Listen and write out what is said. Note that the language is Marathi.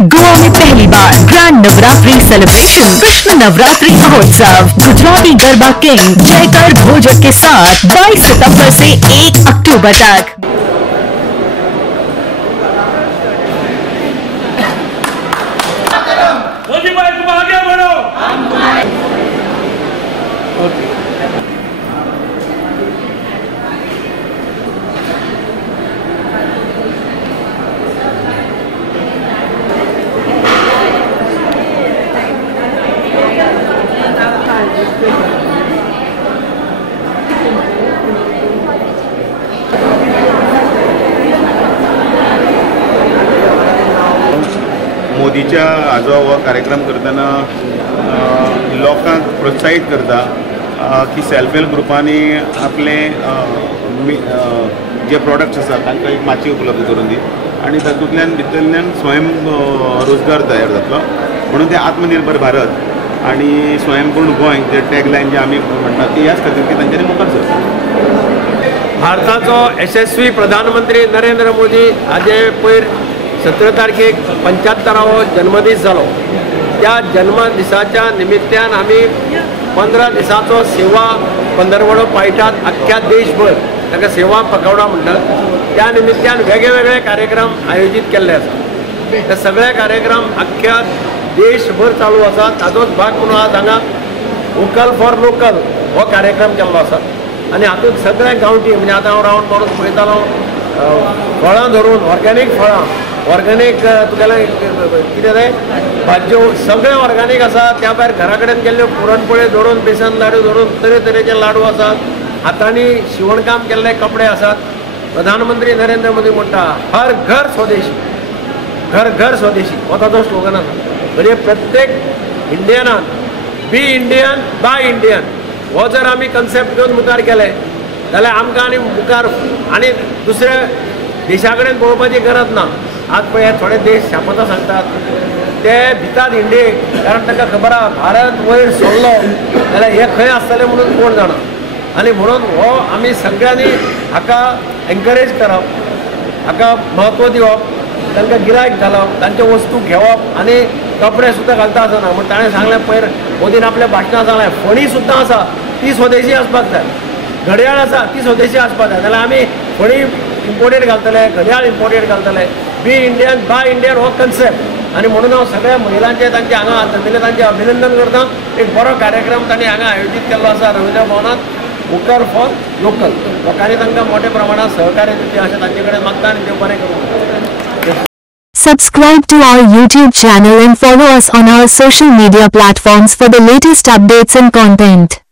गोवा में पहली बार ग्रैंड नवरात्रि सेलिब्रेशन कृष्ण नवरात्रि महोत्सव गुजराती गरबा किंग जयकर भोजक के साथ 22 सितंबर से 1 अक्टूबर तक। मोदीच्या हाजो हो कार्यक्रम करतना लोकांक प्रोत्साहित करता की सेल्फ हेल्प ग्रुपांनी आपले जे प्रोडक्ट्स आसात तांकां एक माची उपलब्ध करून दी आनी तातूंतल्यान भितरल्यान स्वयं रोजगार तयार जातलो म्हणून ते आत्मनिर्भर भारत आणि स्वयंपूर्ण गोंय जे टॅगलायन जे आमी म्हणटात ती ह्याच खातीर की तांच्यांनी मुखार सरता। भारताचो यशस्वी प्रधानमंत्री नरेंद्र मोदी हाजे पयर 17 तारखेक 75वो जन्मदीस जालो। त्या जन्मदिसाच्या निमित्यान आमी 15 दिसाचो सेवा पंदरवडो पायटात अख्ख्या देशभर ताका सेवा पखवाडा म्हणटात। त्या निमित्यान वेगवेगळे कार्यक्रम आयोजीत केल्ले आसात। ते सगळे कार्यक्रम अख्ख्या देशभर चालू आसात। ताजोच भाग म्हणून आज हांगा वोकल फॉर लोकल हो कार्यक्रम केल्लो आसा आनी हातूंत सगळे गांवठी म्हणजे आतां हांव रावंड मारून पळयतालो फळां धरून ऑर्गेनीक फळां ऑर्गेनीक तुगेले कितें जाय भाज्यो सगळे ऑर्गेनीक आसा। त्या भायर घरा कडेन केल्ल्यो पुरणपोळ्यो धरून बेसन लाडू धरून तरेतरेचे लाडू आसात। हातांनी शिवणकाम केल्ले कपडे आसात। प्रधानमंत्री नरेंद्र मोदी म्हणटा हर घर स्वदेशी घर घर स्वदेशी हो ताजो स्लोगन आसा। म्हणजे प्रत्येक इंडियनान बी इंडियन बाय इंडियन हो जर आमी कन्सेप्ट घेवन मुखार केले जाल्यार आमकां आनी मुखार आनी दुसऱ्या देशा कडेन पळोवपाची गरज ना। आज पळय थोडे देश शापोता सांगतात ते भितात इंडियेक कारण ताका खबर आहा भारत वयर सोडलो जाल्यार हे खंय आसतलें म्हणून कोण जाणा आनी म्हणून हो आमी सगळ्यांनी हाका एनकरेज करप हाका म्हत्व दिवप तांकां गिरायक घालप तांच्यो वस्तू घेवप आनी कपडे सुद्दां घालता आसतना म्हण ताणें सांगलें पयर मोदीन आपल्या भाशणांत सांगलें फणी सुद्दां आसा ती स्वदेशी आसपाक जाय घडयाळ आसा ती स्वदेशी आसपाक जाय जाल्यार आमी फणी इम्पोर्टेड घालतले घडयाळ इम्पोर्टेड घालतले बी इंडियन बाय इंडियन हो कन्सेप्ट आनी म्हणून हांव सगळ्या महिलांचे तांचे हांगा जमिल्ले तांचे अभिनंदन करता। एक बरो कार्यक्रम तांणी हांगा आयोजीत केल्लो आसा रवींद्र भवनात वोकल फॉर लोकल लोकांनी तांकां मोठ्या प्रमाणात सहकार्य दिवचें अशें तांचे कडेन मागता आनी देव बरें करूं। Subscribe to our YouTube channel and follow us on our social media platforms for the latest updates and content.